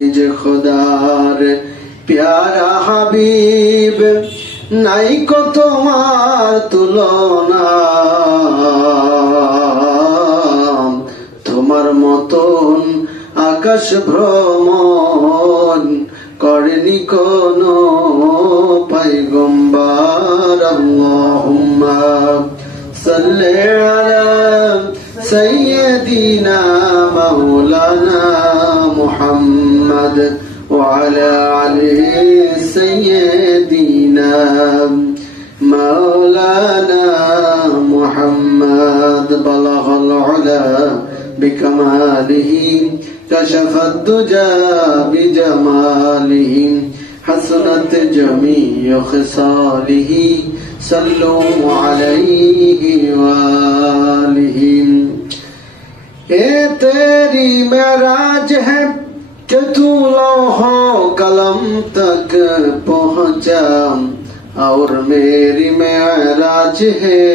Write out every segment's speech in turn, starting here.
যে খোদার প্যারা হাবিব নাই কো তোমার তুলনা, তোমার মতন আকাশ ভ্রমণ করেনি কোন পয়গম্বর। আল্লাহুম্মা সাল্লি আলা সাইয়্যিদিনা মাওলানা মুহাম্মদ ওয়া আলা আলি সাইয়্যিদিনা মাওলানা মুহাম্মদ। বালাগাল উলা বিকামালিহি কাশাফাদ দুজা বিজামালিহি حسنت جميع خصاله صلوا عليه وآله। اے تیری معراج ہے کہ تو لوح قلم تک پہنچا، اور میری معراج ہے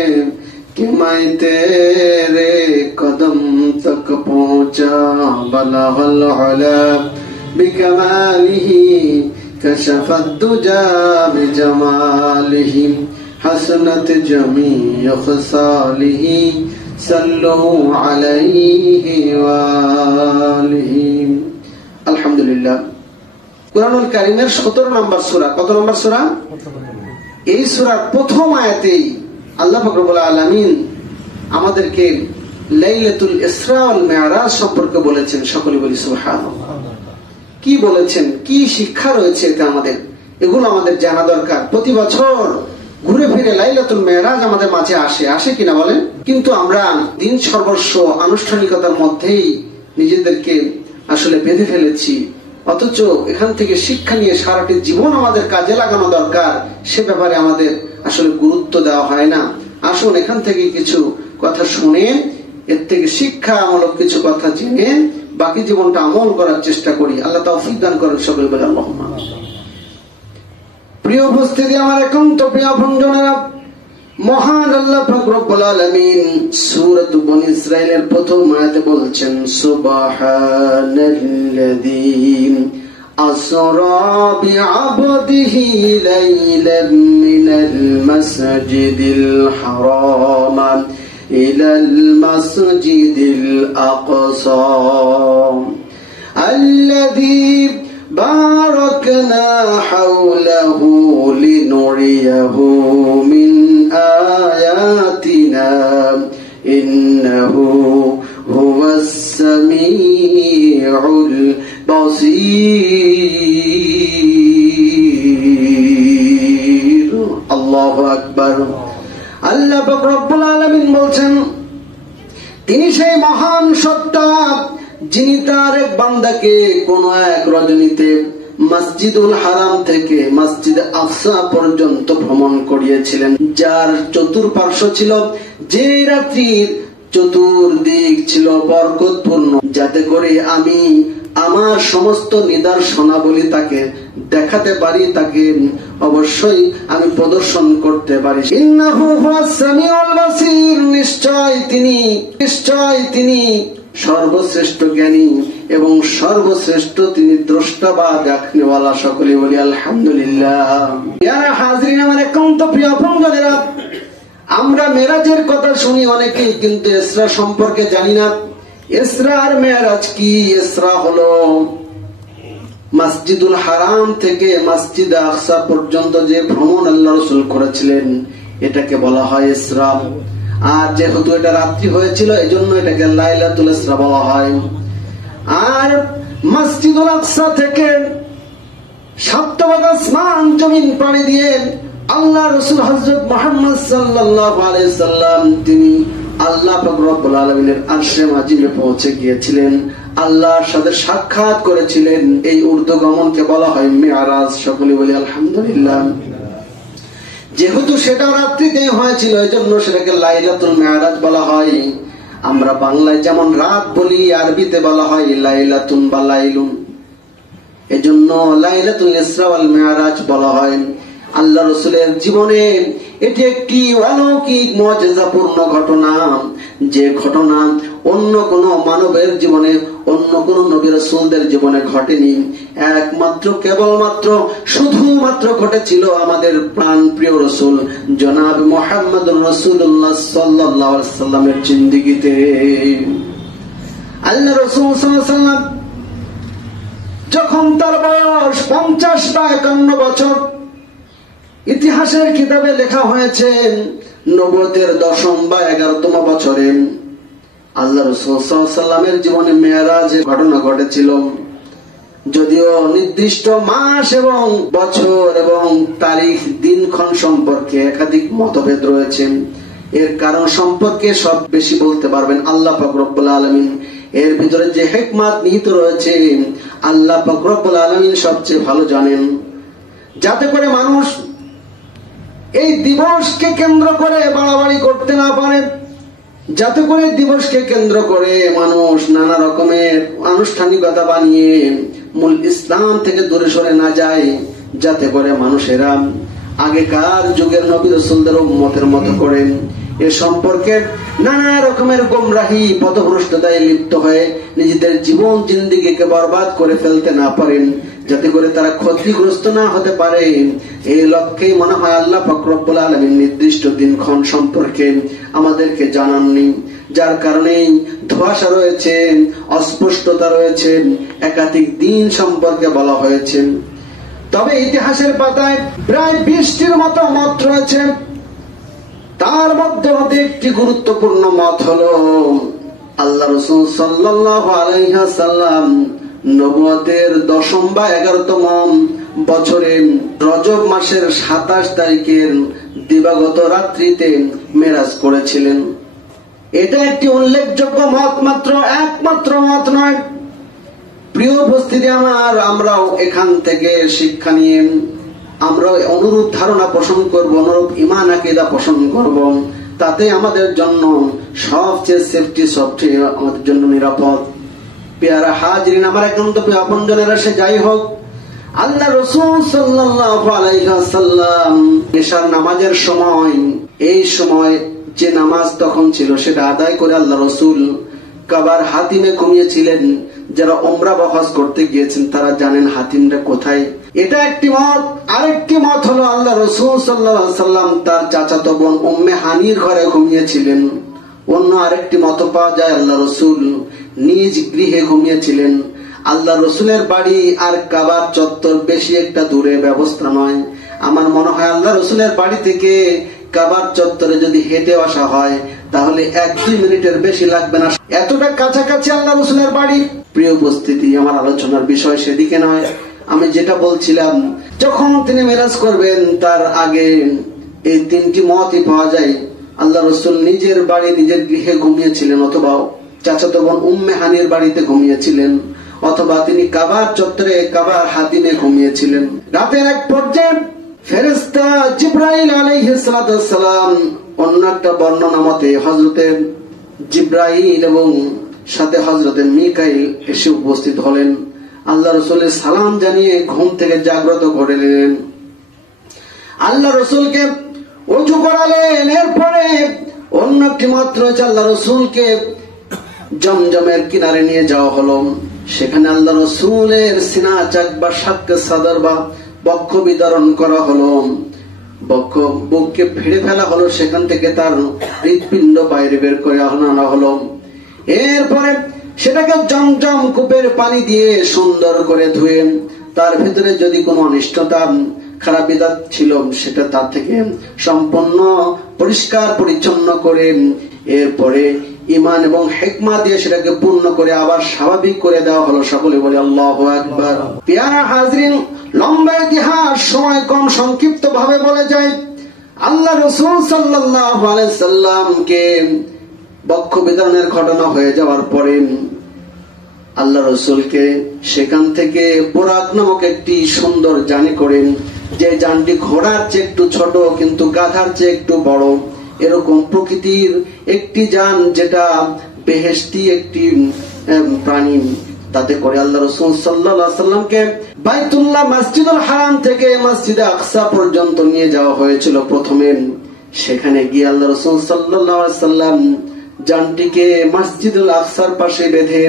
کہ میں تیرے قدم تک پہنچا۔ بلغ العلا بکمالہ كشف الدجى بجماله حسنت جميع خصاله صلوا عليه وآله। আলহামদুলিল্লাহ। কুরআনুল কারীমের 17 নম্বর সূরা। কত নম্বর সূরা? এই সূরার প্রথম আয়াতেই আল্লাহ পাক রব্বুল আলামিন আমাদেরকে লাইলাতুল ইসরা ওয়াল মিরাজ সম্পর্কে বলেছেন। সকলে বলি সুবহানাল্লাহ। কি বলেছেন, কি শিক্ষা রয়েছে এতে আমাদের, এগুলো আমাদের জানা দরকার। প্রতি বছর ঘুরে ফিরে লাইলাতুল মেরাজ আমাদের মাঝে আসে কিনা বলেন? কিন্তু আমরা দিন সর্বস্ব আনুষ্ঠানিকতার মধ্যেই নিজেদেরকে আসলে বেঁধে ফেলেছি, অথচ এখান থেকে শিক্ষা নিয়ে সারাটি জীবন আমাদের কাজে লাগানো দরকার, সে ব্যাপারে আমাদের আসলে গুরুত্ব দেওয়া হয় না। আসুন এখান থেকে কিছু কথা শুনে, এর থেকে শিক্ষামূলক কিছু কথা জেনে বাকি জীবনটা আমল করার চেষ্টা করি। আল্লাহ তৌফিক দান করেন। সকলে বলে আল্লাহুম্মা। প্রিয় উপস্থিতি, আমার একান্ত প্রিয় আপনজনেরা, মহান আল্লাহ পাক রব্বুল আলামিন সূরাত বনী ইসরাঈলের প্রথম আয়াতে বলছেন, সুবহানাল্লাযী আসরা বিআবদিহি লাইলাম মিনাল মাসজিদিল হারাম إلى المسجد الأقصى الذي باركنا حوله لنريه من آياتنا إنه هو السميع البصير। الله أكبر। আল্লাহ পাক রব্বুল আলামিন বলছেন, তিনি সেই মহান সত্তা যিনি তার এক বান্দাকে কোন এক রজনীতে মসজিদুল হারাম থেকে মসজিদ আকসা পর্যন্ত ভ্রমণ করিয়েছিলেন, যার চতুর্পার্শ্ব ছিল, যে রাত্রির চতুর্দিক ছিল বরকতপূর্ণ, যাতে করে আমি আমার সমস্ত নিদর্শনাবলী তাকে দেখাতে পারি, তাকে অবশ্যই আমি প্রদর্শন করতে পারি। ইন্নাহু হুয়াস সামিউল বাসীর, নিশ্চয় তিনি সর্বশ্রেষ্ঠ জ্ঞানী এবং সর্বশ্রেষ্ঠ তিনি দ্রষ্টা বা দেখনেওয়ালা। সকলে বলি আলহামদুলিল্লাহ। ইয়ারা হাজিরিন, আমার একান্ত প্রিয় আপনজনেরা, আমরা মেরাজের কথা শুনি অনেকেই, কিন্তু ইসরা সম্পর্কে জানি না। ইসরা আর মেরাজ কি? ইসরা হলো মসজিদুল হারাম থেকে মসজিদ আকসা পর্যন্ত যে ভ্রমণ আল্লাহ রাসূল করেছিলেন, এটাকে বলা হয় ইসরা। আর যেহেতু এটা রাত্রি হয়েছিল, এজন্য এটাকে লাইলাতুল ইসরা বলা হয়। আর মসজিদুল আকসা থেকে সপ্তভাগ আসমান জমিন পাড়ি দিয়ে আল্লাহ রাসূল হযরত মুহাম্মদ সাল্লাল্লাহু আলাইহি সাল্লাম তিনি আল্লাহ পাক রব্বুল আলামিনের আরশে আজিমে পৌঁছে গিয়েছিলেন, আল্লাহর সাথে সাক্ষাৎ করেছিলেন। এই ঊর্ধ্বগমনকে বলা হয় মিরাজ। সকলে বলি আলহামদুলিল্লাহ। যেহেতু সেটা রাত্রিতে হয়েছিল, এজন্য সেটাকে লাইলাতুল মিরাজ বলা হয়। আমরা বাংলায় যেমন রাত বলি, আরবিতে বলা হয় লাইলাতুন বা লাইলুন, এজন্য লাইলাতুল ইসরা ওয়াল মিরাজ বলা হয়। আল্লাহ রাসূলের জীবনে এটি একটি অলৌকিক মুজিজাপূর্ণ ঘটনা, যে ঘটনা অন্য কোন মানবের জীবনে, অন্য কোন নবী রাসূলদের জীবনে ঘটেনি। একমাত্র কেবলমাত্র শুধুমাত্র ঘটেছিল আমাদের প্রাণ প্রিয় রাসূল জনাব মুহাম্মদুর রাসূলুল্লাহ সাল্লাল্লাহু আলাইহি সাল্লামের জিন্দেগিতে। আল্লাহ রাসূল সাল্লাল্লাহু আলাইহি সাল্লাম যখন তার বয়স 50 বা 51 বছর, ইতিহাসের কিতাবে লেখা হয়েছে নবুয়তের 10ম বা 11তম বছরে আল্লাহ রাসূল সাল্লাল্লাহু আলাইহি সাল্লামের জীবনে মেরাজের ঘটনা ঘটেছিল। যদিও নির্দিষ্ট মাস এবং বছর এবং তারিখ দিনক্ষণ সম্পর্কে একাধিক মতভেদ রয়েছে। এর কারণ সম্পর্কে সব বেশি বলতে পারবেন আল্লাহ পাক রব্বুল আলামিন। এর ভিতরে যে হিকমত নিহিত রয়েছে আল্লাহ পাক রব্বুল আলামিন সবচেয়ে ভালো জানেন। যাতে করে মানুষ এই দিবসকে কেন্দ্র করে বাড়াবাড়ি করতে না পারে, যাতে করে দিবসকে কেন্দ্র করে মানুষ নানা রকমের আনুষ্ঠানিকতা বানিয়ে মূল ইসলাম থেকে দূরে সরে না যায়, যাতে করে মানুষেরা আগেকার যুগের নবী রাসূলদের উম্মতের মতো করেন এ সম্পর্কে নানা রকমের গোমরাহি পথভ্রষ্টতায় লিপ্ত হয়ে নিজেদের জীবন জিন্দেগিকে বরবাদ করে ফেলতে না পারেন, যাতে করে তারা ক্ষতিগ্রস্ত না হতে পারে। এই লক্ষ্যেই মনে হয় আল্লাহ পাক রব্বুল আলামিন নির্দিষ্ট দিনক্ষণ সম্পর্কে আমাদেরকে জানাননি, যার কারণে ধোঁয়াশা রয়েছে, অস্পষ্টতা রয়েছে, একাধিক দিন সম্পর্কে বলা হয়েছে। তবে ইতিহাসের পাতায় প্রায় 20টির মতো মত রয়েছে। তার মধ্যে একটি গুরুত্বপূর্ণ মত হলো আল্লাহ রাসূল সাল্লাল্লাহু আলাইহি ওয়াসাল্লাম নবুয়তের 10ম বা 11তম বছরে রজব মাসের 27 তারিখের দিবাগত রাত্রিতে মেরাজ করেছিলেন। এটা একটি উল্লেখযোগ্য মত মাত্র, একমাত্র মত নয়। প্রিয় উপস্থিতি আমার, আমরাও এখান থেকে শিক্ষা নিয়ে আমরা অনুরূপ ধারণা পোষণ করব, অনুরূপ ঈমান আকীদা পোষণ করব। তাতে আমাদের জন্য সবচেয়ে সেফটি, সবচেয়ে আমাদের জন্য নিরাপদ। পেয়ারা হাজরিন, আমার একান্ত প্রিয় আপনজনেরা, সে যাই হোক, আল্লাহ রাসূল সাল্লাল্লাহু আলাইহি ওয়াসাল্লাম এশার নামাজের সময়, এই সময় যে নামাজ তখন ছিল সেটা আদায় করে আল্লাহ রাসূল কাবার হাতিমে ঘুমিয়েছিলেন। যারা উমরা বা হজ করতে গিয়েছেন তারা জানেন হাতিমটা কোথায়। এটা একটি মত। আরেকটি মত হলো আল্লাহ রাসূল সাল্লাল্লাহু আলাইহি ওয়াসাল্লাম তার চাচাতো বোন উম্মে হানির ঘরে ঘুমিয়েছিলেন। অন্য আরেকটি মত পাওয়া যায় আল্লাহ রাসূল নিজ গৃহে ঘুমিয়েছিলেন। আল্লাহ রাসূলের বাড়ি আর কাবার চত্বর বেশি একটা দূরে ব্যবস্থা নয়। আমার মনে হয় আল্লাহ রাসূলের বাড়ি থেকে কাবার চত্বরে যদি হেঁটে আসা হয় তাহলে 1-2 মিনিটের বেশি লাগবে না, এতটা কাছাকাছি আল্লাহ রাসূলের বাড়ি। প্রিয় উপস্থিতি, আমার আলোচনার বিষয় সেদিকে নয়। আমি যেটা বলছিলাম, যখন তিনি মেরাজ করবেন তার আগে এই 3টি মতই পাওয়া যায়। আল্লাহ রাসূল নিজের বাড়ি, নিজের গৃহে ঘুমিয়েছিলেন, অথবা চাচাতো বোন উম্মে হানির বাড়িতে ঘুমিয়েছিলেন, অথবা তিনি কাবার চত্বরে কাবার হাতিমে ঘুমিয়েছিলেন। রাতের এক পর্যায়ে ফেরেশতা জিবরাইল আলাইহিস সালাম, অন্য একটা বর্ণনা মতে হযরতে জিবরাইল এবং সাথে হযরতে মিকাইল এসে উপস্থিত হলেন। আল্লাহ রাসূলের সালাম জানিয়ে ঘুম থেকে জাগ্রত করে নিলেন। আল্লাহ রাসূলকে ওযু করালেন। এরপরে অন্য একটি মাত্র আল্লাহ রাসূলকে জমজমের কিনারে নিয়ে যাওয়া হলো। সেখানে আল্লাহ রাসূলের সিনা চাক বা শাক্ক সাদর বা বক্ষ বিতরণ করা হলো, বুককে ফেড়ে ফেলা হলো, সেখান থেকে তার হৃৎপিণ্ড বাইরে বের করে আনা হলো। এরপরে সেটাকে জমজম কূপের পানি দিয়ে সুন্দর করে ধুয়ে তার ভিতরে যদি কোনো অনিষ্টতা, খারাপ বিদাত ছিল সেটা তার থেকে সম্পূর্ণ পরিষ্কার পরিচ্ছন্ন করে এরপরে ঈমান এবং হিকমত দিয়ে সেটাকে পূর্ণ করে আবার স্বাভাবিক করে দেওয়া হলো। সকলে বলে আল্লাহু আকবার। প্রিয় হাজরিন, লম্বা ইতিহাস, সময় কম, সংক্ষিপ্ত ভাবে বলে যায়, আল্লাহ রাসূল সাল্লাল্লাহু আলাইহি সাল্লামকে বক্ষ বিতরণের ঘটনা হয়ে যাওয়ার পরে আল্লাহ রাসূলকে সেখান থেকে বুরাক নামক একটি সুন্দর জানে করেন, যে যানটি ঘোড়ার চেয়ে একটু ছোট কিন্তু গাধার চেয়ে একটু বড়, এরকম প্রকৃতির একটি যান, যেটা বেহেশতি একটি প্রাণী। তাতে করে আল্লাহ রাসূল সাল্লাল্লাহু আলাইহি সাল্লামকে বাইতুল্লাহ মসজিদুল হারাম থেকে মসজিদে আকসা পর্যন্ত নিয়ে যাওয়া হয়েছিল প্রথমে। সেখানে গিয়ে আল্লাহ রাসূল সাল্লাল্লাহু আলাইহি সাল্লাম যানটিকে মসজিদুল আকসার পাশে বেঁধে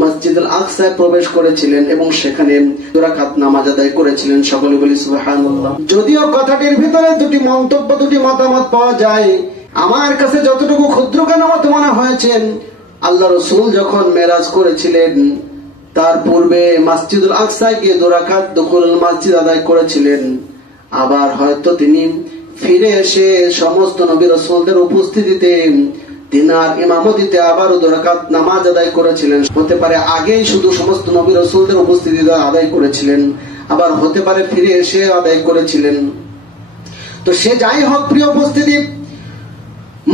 মসজিদুল আকসায় প্রবেশ করেছিলেন এবং সেখানে 2 রাকাত নামাজ আদায় করেছিলেন। সকলে বলি সুবহানাল্লাহ। যদিও কথাটির ভিতরে দুটি মন্তব্য, দুটি মতামত পাওয়া যায়, আমার কাছে যতটুকু ক্ষুদ্র জ্ঞান মনে হয়েছে, আল্লাহ রাসূল যখন মেরাজ করেছিলেন তার পূর্বে মসজিদুল আকসায় গিয়ে 2 রাকাত দুখুলুল মসজিদ আদায় করেছিলেন। আবার হয়তো তিনি ফিরে এসে সমস্ত নবী রাসূলদের উপস্থিতিতে দিনার ইমামতিতে আবারও 2 রাকাত নামাজ আদায় করেছিলেন। হতে পারে আগেই শুধু সমস্ত নবী রাসূলদের উপস্থিতিতে আদায় করেছিলেন, আবার হতে পারে ফিরে এসে আদায় করেছিলেন। তো সে যাই হোক, প্রিয় উপস্থিতি,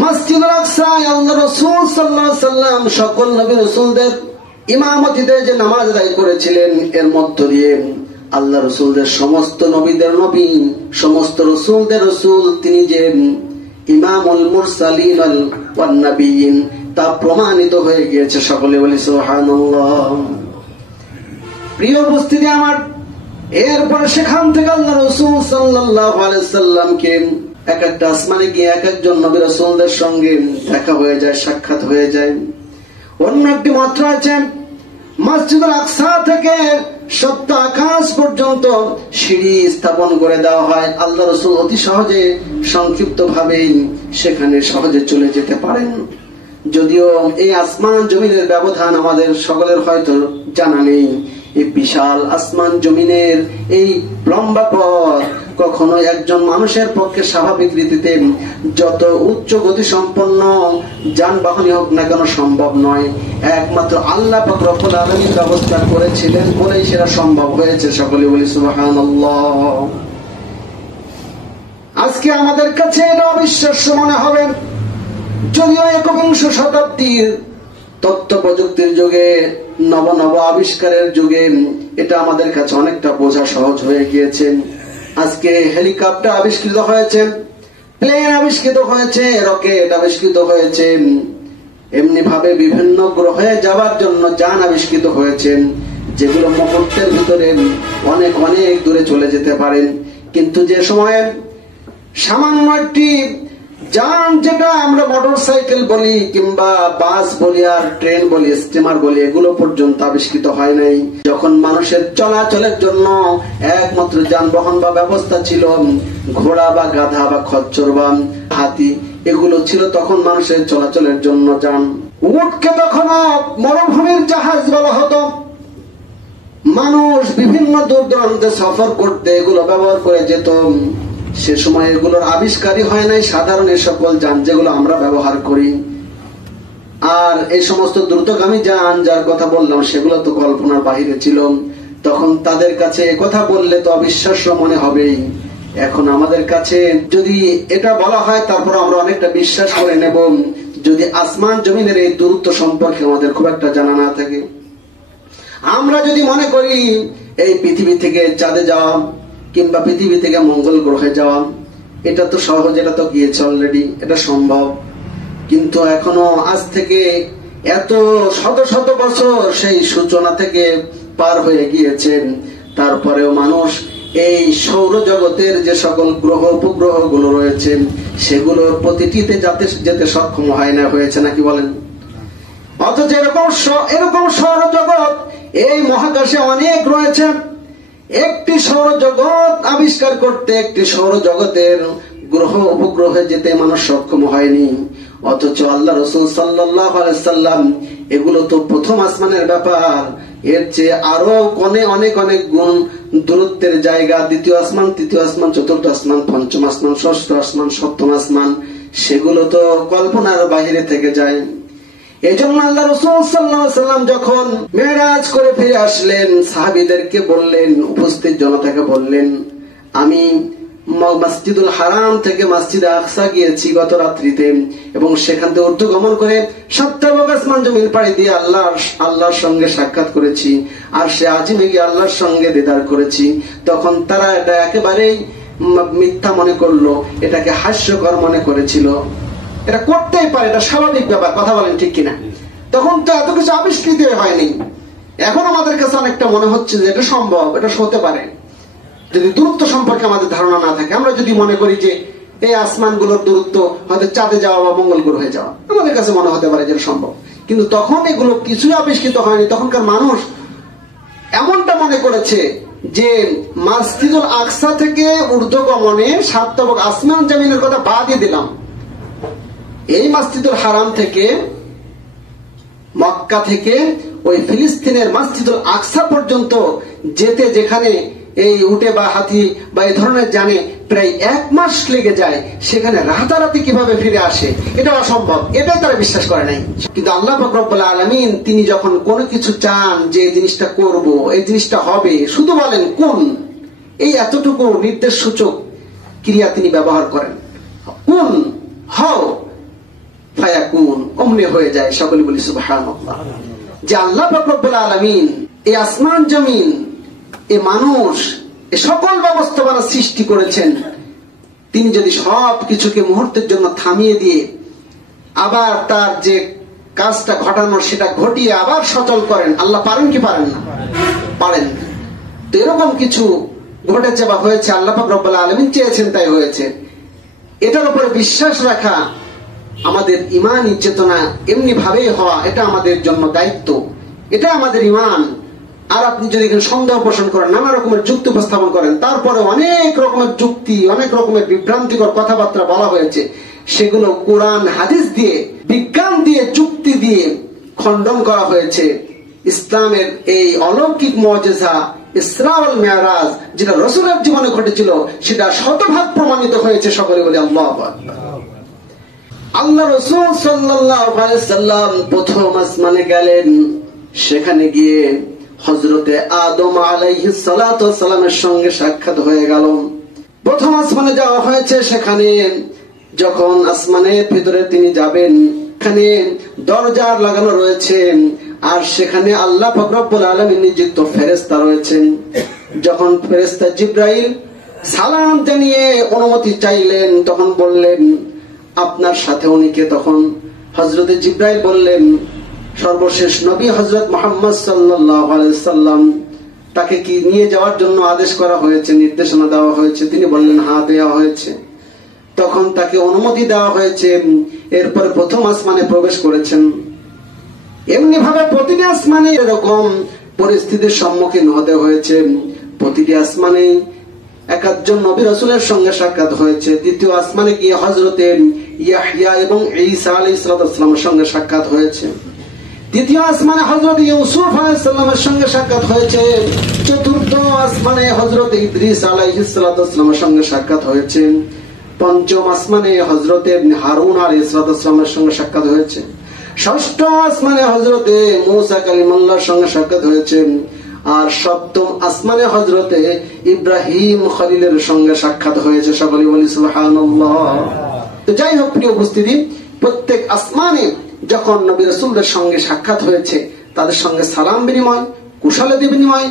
মসজিদুল আকসায় আল্লাহ রাসূল সাল্লাল্লাহু আলাইহি সাল্লাম সকল নবী রাসূলদের ইমামতিতে যে নামাজ আদায় করেছিলেন, এর মধ্য দিয়ে আল্লাহ রাসূলদের সমস্ত নবীদের নবী, সমস্ত রাসূলদের রাসূল, তিনি যে ইমামুল মুরসালিন ওয়ান নবিয়িন তা প্রমাণিত হয়ে গিয়েছে। সকলে বলি সুবহানাল্লাহ। প্রিয় উপস্থিতি আমার, এরপর সেখান থেকে আল্লাহ রাসূল সাল্লাল্লাহু আলাইহি সাল্লামকে এক একটা আসমানে গিয়ে এক একজন নবী রাসূলদের সঙ্গে দেখা হয়ে যায়, সাক্ষাৎ হয়ে যায়। অন্য একটি মাত্রা আছে, মসজিদুল আকসা থেকে 7 আকাশ পর্যন্ত সিঁড়ি স্থাপন করে দেওয়া হয়। আল্লাহ রাসূল অতি সহজে, সংক্ষিপ্ত ভাবেই সেখানে সহজে চলে যেতে পারেন। যদিও এই আসমান জমিনের ব্যবধান আমাদের সকলের হয়তো জানা নেই। এই বিশাল আসমান জমিনের এই লম্বা পথ কখনো একজন মানুষের পক্ষে স্বাভাবিক রীতিতে যত উচ্চ গতি সম্পন্ন যানবাহনই হোক না কেন সম্ভব নয়। একমাত্র আল্লাহ পাক রব্বুল আলামিন ব্যবস্থা করেছিলেন বলেই সেটা সম্ভব হয়েছে। সকলে বলি সুবহানাল্লাহ। আজকে আমাদের কাছে এটা অবিশ্বাস্য মনে হবে, যদিও 21 শতাব্দীর তথ্য প্রযুক্তির যুগে, নব নব আবিষ্কারের যুগে এটা আমাদের কাছে অনেকটা বোঝা সহজ হয়ে গিয়েছে। আজকে হেলিকপ্টার আবিষ্কৃত হয়েছে, প্লেন আবিষ্কৃত হয়েছে, রকেট আবিষ্কৃত হয়েছে, এমনি ভাবে বিভিন্ন গ্রহে যাওয়ার জন্য যান আবিষ্কৃত হয়েছে, যেগুলো মুহূর্তের ভিতরে অনেক অনেক দূরে চলে যেতে পারেন। কিন্তু যে সময়ে সামান্য একটি যান, যেটা আমরা মোটরসাইকেল বলি কিংবা বাস বলি আর ট্রেন বলি, স্টিমার বলি, এগুলো পর্যন্ত আবিষ্কৃত হয় নাই। যখন মানুষের চলাচলের জন্য একমাত্র যানবাহন বা ব্যবস্থা ছিল ঘোড়া বা গাধা বা খচ্চর বা হাতি, এগুলো ছিল তখন মানুষের চলাচলের জন্য যান। উটকে তখন মরুভূমির জাহাজ বলা হতো। মানুষ বিভিন্ন দূর দূরান্তে সফর করতে এগুলো ব্যবহার করে যেত। সে সময় এগুলোর আবিষ্কারই হয় নাই সাধারণ এই সকল যান যেগুলো আমরা ব্যবহার করি। আর এই সমস্ত দ্রুতগামী যান যার কথা বললাম, সেগুলো তো কল্পনার বাহিরে ছিল। তখন তাদের কাছে কথা বললে তো অবিশ্বাস্য মনে হবেই। এখন আমাদের কাছে যদি এটা বলা হয়, তারপর আমরা অনেকটা বিশ্বাস করে নেব, যদি আসমান জমিনের এই দূরত্ব সম্পর্কে আমাদের খুব একটা জানা না থাকে। আমরা যদি মনে করি এই পৃথিবী থেকে চাঁদে যাওয়া কিংবা পৃথিবী থেকে মঙ্গল গ্রহে যাওয়া, এটা তো সহজ, এটা তো গিয়েছে অলরেডি, এটা সম্ভব। কিন্তু এখনো আজ থেকে এত শত শত বছর সেই সূচনা থেকে পার হয়ে গিয়েছে, তারপরেও মানুষ এই সৌরজগতের যে সকল গ্রহ উপগ্রহ গুলো রয়েছে, সেগুলোর প্রতিটিতে যেতে সক্ষম হয় না, হয়েছে নাকি বলেন? অথচ এরকম সৌরজগৎ এই মহাকাশে অনেক রয়েছে। একটি সৌরজগৎ আবিষ্কার করতে, একটি সৌরজগতের গ্রহ উপগ্রহে যেতে মানুষ সক্ষম হয়নি। অথচ আল্লাহ রাসূল সাল্লাল্লাহু আলাইহি সাল্লাম এগুলো তো প্রথম আসমানের ব্যাপার, এর চেয়ে আরো অনেক অনেক গুণ দূরত্বের জায়গা, দ্বিতীয় আসমান, তৃতীয় আসমান, চতুর্থ আসমান, পঞ্চম আসমান, ষষ্ঠ আসমান, সপ্তম আসমান, সেগুলো তো কল্পনার বাহিরে থেকে যায়। এই জন্য আল্লাহ রাসূল সাল্লাল্লাহু আলাইহি সাল্লাম যখন মেরাজ করে ফিরে আসলেন, সাহাবীদেরকে বললেন, উপস্থিত জনতাকে বললেন, আমি মসজিদুল হারাম থেকে মসজিদে আকসা গিয়েছি গত রাত্রিতে, এবং সেখান থেকে ঊর্ধ্বগমন করে 70 আসমান জমিন পাড়ি দিয়ে আল্লাহর সঙ্গে সাক্ষাৎ করেছি, আর সে আজিমে গিয়ে আল্লাহর সঙ্গে দিদার করেছি। তখন তারা এটা একেবারেই মিথ্যা মনে করলো, এটাকে হাস্যকর মনে করেছিল। এটা করতেই পারে, এটা স্বাভাবিক ব্যাপার, কথা বলেন ঠিক কিনা? তখন তো এত কিছু আবিষ্কৃত হয়নি। এখন আমাদের কাছে অনেকটা মনে হচ্ছে যে এটা সম্ভব, এটা হতে পারে। যদি দূরত্ব সম্পর্কে আমাদের ধারণা না থাকে, আমরা যদি মনে করি যে এই আসমান গুলোর দূরত্ব হয়তো চাঁদে যাওয়া বা মঙ্গল গ্রহে যাওয়া, আমাদের কাছে মনে হতে পারে যেটা সম্ভব, কিন্তু তখন এগুলো কিছুই আবিষ্কৃত হয়নি। তখনকার মানুষ এমনটা মনে করেছে যে মসজিদুল আকসা থেকে ঊর্ধ্বগমনে 7 তবক আসমান জমিনের কথা বাদই দিলাম, এই মসজিদুল হারাম থেকে মক্কা থেকে ওই ফিলিস্তিনের মসজিদুল আকসা পর্যন্ত যেতে যেখানে এই উটে বা হাতি বা এই ধরনের জানে প্রায় 1 মাস লেগে যায়, সেখানে রাতারাতি কিভাবে ফিরে আসে এটা অসম্ভব, এটাই তারা বিশ্বাস করে নাই। কিন্তু আল্লাহ পাক রব্বুল আলামিন তিনি যখন কোনো কিছু চান যে এই জিনিসটা করব, এই জিনিসটা হবে, শুধু বলেন কোন, এই এতটুকু নির্দেশ সূচক ক্রিয়া তিনি ব্যবহার করেন, কোন হও ফায়াকুন, অমনি হয়ে যায়। সকলে বলি সুবহানাল্লাহ। যে আল্লাহ পাক রব্বুল আলামিন এই আসমান জমিন, এই মানুষ, এই সকল ব্যবস্থাপনা সৃষ্টি করেছেন, তিনি যদি সব কিছুকে মুহূর্তের জন্য থামিয়ে দিয়ে আবার তার যে কাজটা ঘটানোর সেটা ঘটিয়ে আবার সচল করেন, আল্লাহ পারেন কি পারেন না? পারেন। তো এরকম কিছু ঘটেছে বা হয়েছে, আল্লাহ পাক রব্বুল আলামিন চেয়েছেন তাই হয়েছে। এটার উপরে বিশ্বাস রাখা আমাদের ইমানি চেতনা, এমনি ভাবেই হওয়া, এটা আমাদের জন্য দায়িত্ব, এটা আমাদের ইমান। আর আপনি যদি সন্দেহ পোষণ করেন, নানা রকমের যুক্তি উপস্থাপন করেন, তারপরে অনেক রকমের যুক্তি, অনেক রকমের বিভ্রান্তিকর কথাবার্তা বলা হয়েছে, সেগুলো কোরআন হাদিস দিয়ে, বিজ্ঞান দিয়ে, যুক্তি দিয়ে খণ্ডন করা হয়েছে। ইসলামের এই অলৌকিক মুজিজা ইসরা ওয়াল মিরাজ যেটা রাসূলের জীবনে ঘটেছিল, সেটা শতভাগ প্রমাণিত হয়েছে। সকলে বলি আল্লাহু আকবার। আল্লাহ রাসূল সাল্লাল্লাহু আলাইহি সাল্লাম প্রথম আসমানে গেলেন, সেখানে গিয়ে হযরতে আদম আলাইহিস সালাতু ওয়াস সালামের সঙ্গে সাক্ষাৎ হয়ে গেল। প্রথম আসমানে যাওয়া হয়েছে, সেখানে যখন আসমানের ভিতরে তিনি যাবেন, এখানে দরজা লাগানো রয়েছে, আর সেখানে আল্লাহ পাক রব্বুল আলামিন নিযুক্ত ফেরেশতা রয়েছেন। যখন ফেরেশতা জিবরাইল সালাম জানিয়ে অনুমতি চাইলেন, তখন বললেন আপনার সাথে উনি কে? তখন হযরতে জিবরাইল বললেন সর্বশেষ নবী হযরত মুহাম্মদ সাল্লাল্লাহু আলাইহি সাল্লাম, তাকে কি নিয়ে যাওয়ার জন্য আদেশ করা হয়েছে, নির্দেশনা দেওয়া হয়েছে? তিনি বললেন হ্যাঁ দেওয়া হয়েছে। তখন তাকে অনুমতি দেওয়া হয়েছে, এরপরে প্রথম আসমানে প্রবেশ করেছেন। এমনি ভাবে প্রতিটি আসমানে এরকম পরিস্থিতির সম্মুখীন হতে হয়েছে। প্রতিটি আসমানে এক একজন নবী রাসূলের সঙ্গে সাক্ষাৎ হয়েছে। দ্বিতীয় আসমানে গিয়ে হযরতে ইয়াহইয়া এবং ঈসা আলাইহিস সালামের সঙ্গে সাক্ষাৎ হয়েছে। তৃতীয় আসমানে হযরত ইউসুফ আলাইহিস সালামের সঙ্গে সাক্ষাৎ হয়েছে। চতুর্থ আসমানে হযরত ইদ্রিস আলাইহিস সালামের সঙ্গে সাক্ষাৎ হয়েছে। পঞ্চম আসমানে হযরত হারুন আলাইহিস সালামের সঙ্গে সাক্ষাৎ হয়েছে। ষষ্ঠ আসমানে হযরতে মূসা কালিমুল্লাহর সঙ্গে সাক্ষাৎ হয়েছে। আর সপ্তম আসমানে হযরতে ইব্রাহিম খলিলের সঙ্গে সাক্ষাৎ হয়েছে। সকলে বলি সুবহানাল্লাহ। তো যাই হোক প্রিয় উপস্থিতি, প্রত্যেক আসমানে যখন নবী রাসূলদের সঙ্গে সাক্ষাৎ হয়েছে, তাদের সঙ্গে সালাম বিনিময়, কুশলাদি বিনিময়,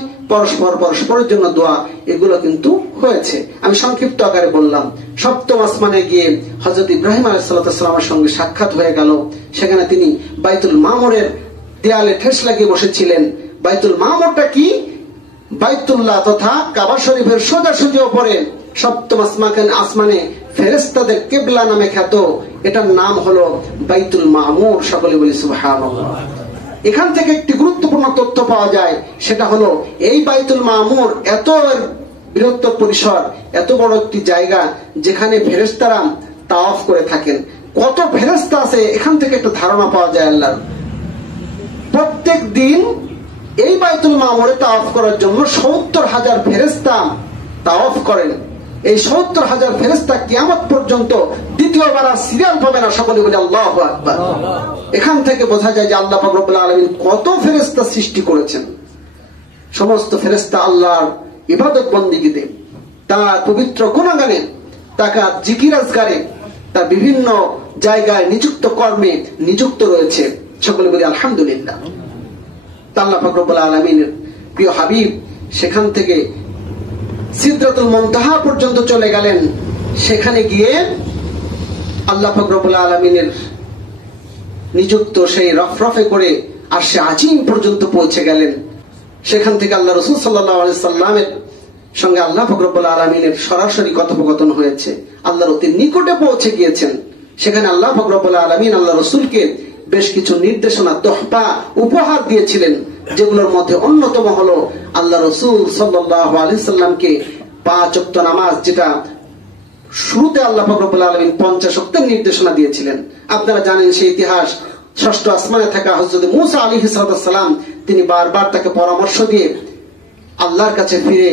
পরস্পরের জন্য দোয়া, এগুলো কিন্তু হয়েছে। আমি সংক্ষিপ্ত আকারে বললাম। সপ্তম আসমানে গিয়ে হযরত ইব্রাহিম আলাইহিস সালামের সঙ্গে সাক্ষাৎ হয়ে গেল। সেখানে তিনি বাইতুল মামুরের দেয়ালে ঠেস লাগিয়ে বসেছিলেন। বাইতুল মামুরটা কি? বাইতুল্লাহ তথা কাবা শরীফের সোজাসুজি উপরে সপ্তম আসমানে ফেরেশতাদের কিবলা নামে খ্যাত, এটার নাম হলো বাইতুল মামুর। সকলে বলি সুবহানাল্লাহ। এখান থেকে একটি গুরুত্বপূর্ণ তথ্য পাওয়া যায়, সেটা হলো এই বাইতুল মামুর এত বৃহত্তর পরিসর, এত বড় একটি জায়গা যেখানে ফেরেশতারা তাওয়াফ করে থাকেন। কত ফেরেশতা আছে এখান থেকে একটা ধারণা পাওয়া যায় আল্লাহর। প্রত্যেক দিন এই বাইতুল মামুরে তাওয়াফ করার জন্য ৭০,০০০ ফেরেশতা তাওয়াফ করেন। এই ৭০,০০০ ফেরেশতা কিয়ামত পর্যন্ত দ্বিতীয়বার আর সিরিয়াল পাবে না। সকলে বলে আল্লাহু আকবার। এখান থেকে বোঝা যায় যে আল্লাহ পাক রব্বুল আলামিন কত ফেরেশতা সৃষ্টি করেছেন। সমস্ত ফেরেশতা আল্লাহর ইবাদত বন্দেগীতে, তার পবিত্র গুণগানে, তার জিকির আজকারে, তার বিভিন্ন জায়গায় নিযুক্ত কর্মে নিযুক্ত রয়েছে। সকলে বলি আলহামদুলিল্লাহ। আল্লাহ পাক রব্বুল আলামিনের প্রিয় হাবিব সেখান থেকে সিদরাতুল মুনতাহা পর্যন্ত চলে গেলেন। সেখানে গিয়ে আল্লাহ পাক রব্বুল আলামিনের নিযুক্ত সেই রফরফে করে আরশে আজিম পর্যন্ত পৌঁছে গেলেন। সেখান থেকে আল্লাহ রাসূল সাল্লাল্লাহু আলাইহি সাল্লামের সঙ্গে আল্লাহ পাক রব্বুল আলামিনের সরাসরি কথোপকথন হয়েছে। আল্লাহর অতি নিকটে পৌঁছে গিয়েছেন। সেখানে আল্লাহ পাক রব্বুল আলামিন আল্লাহ রাসূলকে বেশ কিছু নির্দেশনা তোহফা উপহার দিয়েছিলেন, যেগুলোর মধ্যে অন্যতম হলো আল্লাহ রাসূল সাল্লাল্লাহু আলাইহি সাল্লামকে 5 ওয়াক্ত নামাজ, যেটা শুরুতে আল্লাহ পাক রব্বুল আলামিন 50 ওয়াক্তের নির্দেশনা দিয়েছিলেন। আপনারা জানেন সেই ইতিহাস, ষষ্ঠ আসমানে থাকা হযরত মূসা আলাইহিস সালাম তিনি বারবার তাকে পরামর্শ দিয়ে আল্লাহর কাছে ফিরে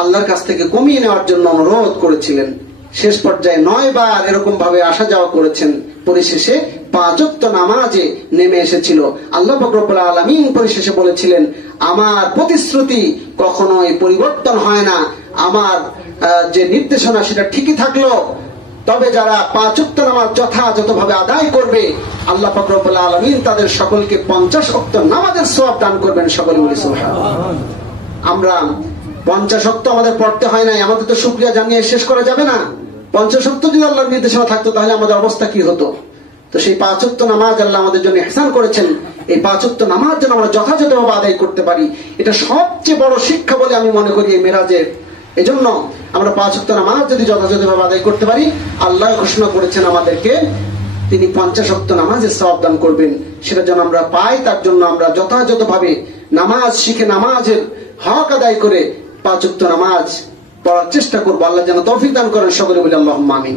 আল্লাহর কাছ থেকে কমিয়ে নেওয়ার জন্য অনুরোধ করেছিলেন। শেষ পর্যায়ে 9 বার এরকম ভাবে আসা যাওয়া করেছেন, পরিশেষে 5 ওয়াক্ত নামাজে নেমে এসেছিল। আল্লাহ পাক রব্বুল আলামিন পরিশেষে বলেছিলেন, আমার প্রতিশ্রুতি কখনোই পরিবর্তন হয় না, আমার যে নির্দেশনা সেটা ঠিকই থাকলো, তবে যারা 5 ওয়াক্ত নামাজ যথাযথভাবে আদায় করবে আল্লাহ পাক রব্বুল আলামিন তাদের সকলকে 50 ওয়াক্ত নামাজের সওয়াব দান করবেন। সকলে বলি সুবহানাল্লাহ। আমরা 50 ওয়াক্ত আমাদের পড়তে হয় নাই, আমাদের তো শুকরিয়া জানিয়ে শেষ করা যাবে না। 50 ওয়াক্ত যদি আল্লাহর নির্দেশনা থাকতো তাহলে আমাদের অবস্থা কি হতো? তো সেই 5 ওয়াক্ত নামাজ আল্লাহ আমাদের জন্য ইহসান করেছেন। এই 5 ওয়াক্ত নামাজ যেন আমরা যথাযথভাবে আদায় করতে পারি, এটা সবচেয়ে বড় শিক্ষা বলে আমি মনে করি এই মেরাজের। এজন্য আমরা 5 ওয়াক্ত নামাজ যদি যথাযথভাবে আদায় করতে পারি, আল্লাহ ঘোষণা করেছেন আমাদেরকে তিনি 50 ওয়াক্ত নামাজের সওয়াব দান করবেন। সেটা যেন আমরা পাই, তার জন্য আমরা যথাযথভাবে নামাজ শিখে নামাজের হক আদায় করে 5 ওয়াক্ত নামাজ পড়ার চেষ্টা করবো। আল্লাহ যেন তৌফিক দান করেন। সকলে বলি আল্লাহুম্মা আমিন।